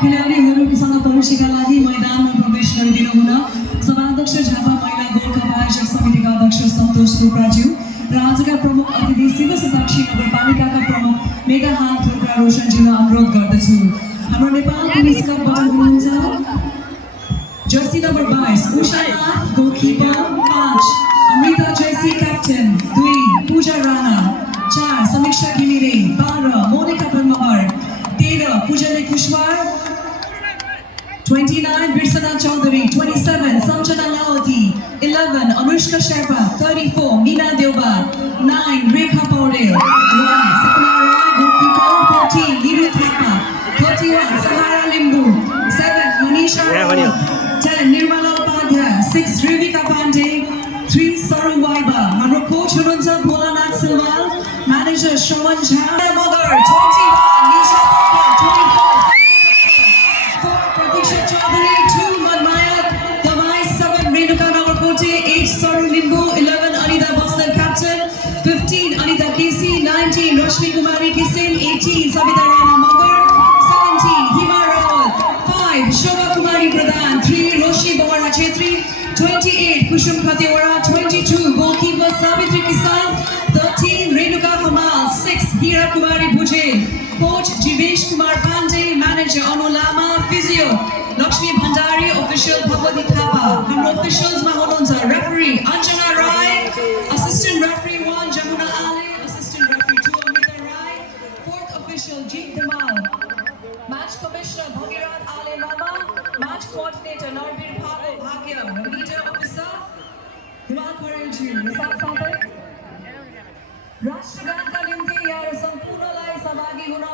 खेलाडीहरूसँग प्रवेशका लागि मैदानमा प्रवेश गरिदिनु हुन सभाध्यक्ष झापा महिला गोर्खा आयोजक समितिका अध्यक्ष सन्तोष थोप्राज्यू र आजका प्रमुख अतिथि शिवशताक्षी नगरपालिकाका प्रमुख मेघा हात थोप्रा रोशनजीलाई अनुरोध गर्दछु। हाम्रो नेपाल पुलिसका बटन हुनुहुन्छ जर्सी नम्बर 22 उषा नाथ गोलकिपर 5 अमृता जयसी क्याप्टेन 2 पूजा राणा 4 समीक्षा घिमिरे 12 मोनिका ब्रह्महर 13 पूजले कुशवार 29 बिर्सना चौधरी 27 संजना लावती 11 अनुष्का शेर्पा 34 मीना देउबा 9 रेखा पौडेल 1 सपना राय गोलकिपर 14 निरु थापा 31 सहारा लिम्बू 7 मनीषा 10 निर्मला उपाध्याय 6 रेविका पाण्डे 3 सरू वाइबा। हाम्रो कोच हुनुहुन्छ भोलानाथ सिलवाल म्यानेजर श्रवण झा मगर 21 निशा थापा 24 4 प्रतीक्षा चौधरी 2 मनमाया दवाई 7 रेणुका नगरकोटे 8 सरू लिम्बू 11 अनिता बस्तर क्याप्टन 15 अनिता केसी 19 रश्मि कुमारी किसिम 18 सविता राणा मगर 17 हिमा रावत 5 शोभा कुमारी प्रधान 3 रोशी बवरा छेत्री 28 कुसुम खतिवड़ा 22 गोलकीपर सावित्री किसान 13 रेणुका कमाल 6 हीरा कुमारी भुजेल कोच जीवेश कुमार पांडे मैनेजर अनु लामा फिजियो लक्ष्मी भण्डारी ऑफिशियल भगवती थापा। हाम्रो ऑफिशियल्स मा हुनुहुन्छ रेफरी अंजना राय असिस्टेंट रेफरी 1 जमुना आले असिस्टेंट रेफरी 2 अमिता राय 4th ऑफिशियल जीत धमाल मैच कमिश्नर भगीरथ आले मामा मैच कोऑर्डिनेटर नरवीर भाग्य लीडर ऑफिसर हिमाल परेल जी साथसाथै राष्ट्रगानका निम्ति यहाँ सम्पूर्णलाई सहभागी हुन